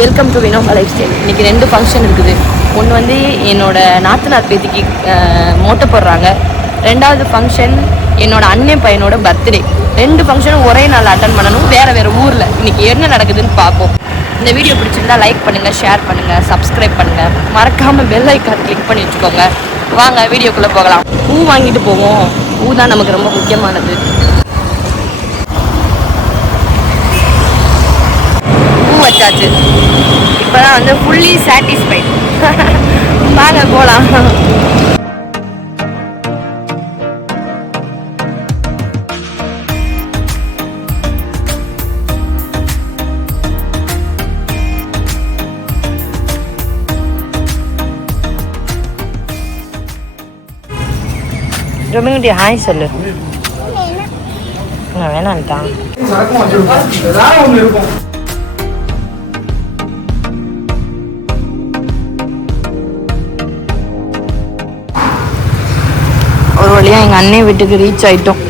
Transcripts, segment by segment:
Welcome to Vinoba life style. இன்றைக்கி 2 function இருக்குது. ஒன்று வந்து என்னோடய நாத்தனார் பேத்திக்கு மோட்டை போடுறாங்க. 2வது ஃபங்க்ஷன் என்னோடய அண்ணன் பையனோட பர்த்டே. 2 ஃபங்க்ஷனும் ஒரே நாள் அட்டன் பண்ணணும், வேறு ஊரில். இன்றைக்கி என்ன நடக்குதுன்னு பார்ப்போம். இந்த வீடியோ பிடிச்சிருந்தா லைக் பண்ணுங்கள், ஷேர் பண்ணுங்கள், சப்ஸ்கிரைப் பண்ணுங்கள். மறக்காமல் பெல் ஐக்கான் கிளிக் பண்ணி வச்சுக்கோங்க. வாங்க வீடியோக்குள்ளே போகலாம். பூ வாங்கிட்டு போவோம். பூ தான் நமக்கு ரொம்ப முக்கியமானது. வச்சாச்சு. இப்போதான் வந்து ஃபுல்லி சாட்டிஸ்ஃபைட். வாங்க போகலாம். ரொம்பங்கிட்ட ஹாய் சொல்லு. நான் வேணான்ட்டான். ஒரு வழியாக எங்கள் அண்ணன் வீட்டுக்கு ரீச் ஆகிட்டோம்.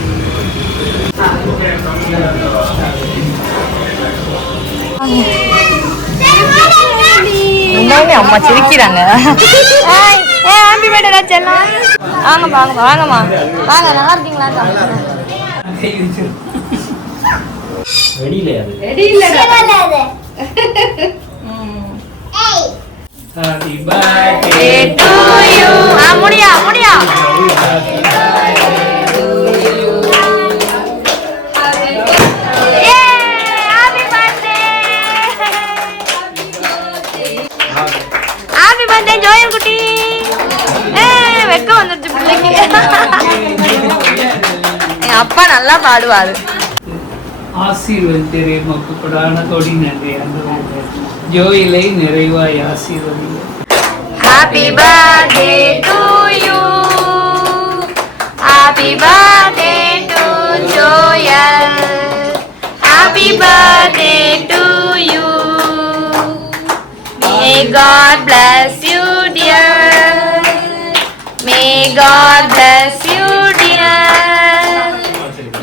அம்மா சிரிக்கிறாங்க. ஹாப்பி பர்த்டே செல்லம். வாங்கம்மா வாங்கம்மா வாங்க. நல்லா இருக்கீங்களா? Happy birthday to you. முடியா முடியா. ஹாப்பி பர்த்டே ஜோயல் குட்டி. வெக்க வந்துருச்சு பிள்ளைக்கு. என் அப்பா நல்லா பாடுவாரு. ஆசீர்வதித்தரே மக்கு கொடான கொடி நன்றி. ஜோயிலை நிறைவாய் ஆசீர்வதி. Happy birthday to you. Happy birthday to Joel. Happy birthday to you. May God bless you, dear. May God bless you, dear.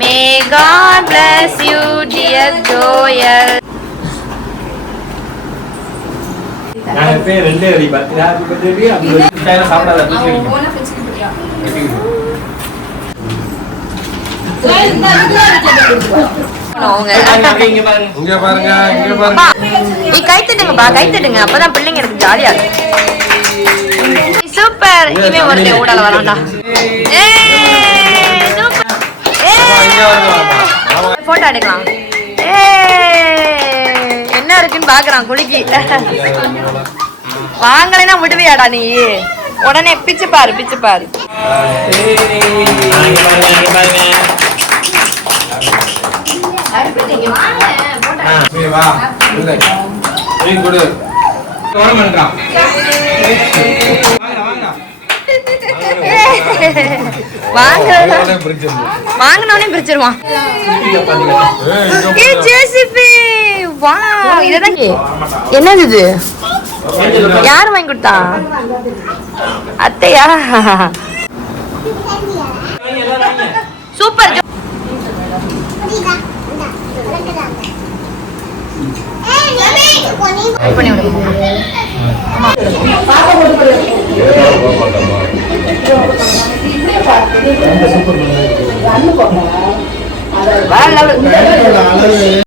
May God bless you, dear Joel. நான் பேர் ரெண்டே அடி பாத்து ஹாப்பி பர்த்டே. அந்த டைம்ல சாப்பிடாத பிடிச்சிருக்கு. ஓனா பிடிச்சிருக்கியா? இங்க பாருங்க. நீ கை தட்டுங்கப்பா, கை தட்டுங்க. அப்பதான் பிள்ளைங்க எனக்கு ஜாலியா இருக்கு. சூப்பர். இனிமே ஒரு ஊடால வரான்டா. போட்டோ எடுக்கலாம். என்ன இருக்குன்னு பாக்குறான் குளிக்கி. வாங்கலைன்னா விடுவியாடா நீ? உடனே பிச்சு பாரு, பிச்சு பாரு. வாங்கினோடனே பிரிச்சிருவான். என்னது இது? யாரு வாங்கி கொடுத்தா? அத்தையா? சூப்பர்.